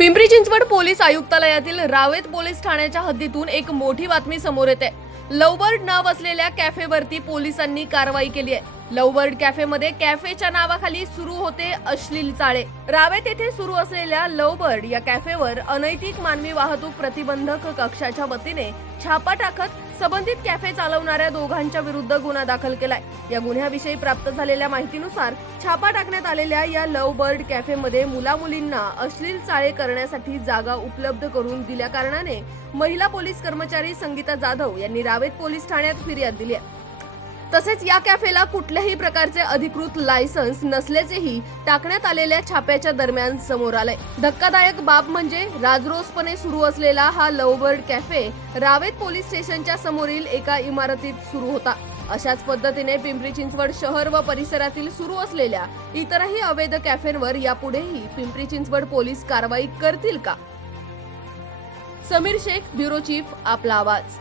Pimpri Chinchwad police आयुक्तालयातील Ravet police ठाण्याच्या हद्दीतून एक मोठी बातमी समोर येते. लवबर्ड नाव असलेल्या कॅफेवरती पोलिसांनी कारवाई केली आहे. लवबर्ड कॅफेमध्ये कॅफेच्या नावाखाली सुरू होते अश्लील चाळे. रावेत येथे सुरू असलेल्या लवबर्ड या कॅफेवर अनैतिक मानवी वाहतूक प्रतिबंधक कक्षाच्या वतीने छापा टाकत संबंधित कॅफे चालवणाऱ्या दोघांच्या विरुद्ध गुन्हा दाखल केलाय. या गुन्ह्याविषयी प्राप्त झालेल्या माहितीनुसार छापा टाकण्यात आलेल्या या लव बर्ड कॅफेमध्ये मुलामुलींना अश्लील चाळे करण्यासाठी जागा उपलब्ध करून दिल्या कारणाने महिला पोलीस कर्मचारी संगीता जाधव यांनी रावेत पोलीस ठाण्यात फिर्याद दिली आहे. तसेच या कॅफेला कुठल्याही प्रकारचे अधिकृत लायसन्स नसल्याचेही टाकण्यात आलेल्या छाप्याच्या दरम्यान समोर आलंय. धक्कादायक बाब म्हणजे राजरोसपणे सुरू असलेला हा लवबर्ड कॅफे रावेत पोलीस स्टेशनच्या समोरील एका इमारतीत सुरू होता. अशाच पद्धतीने पिंपरी चिंचवड शहर व परिसरातील सुरू असलेल्या इतरही अवैध कॅफेंवर यापुढेही पिंपरी चिंचवड पोलीस कारवाई करतील का? समीर शेख ब्युरो चीफ आपला आवाज.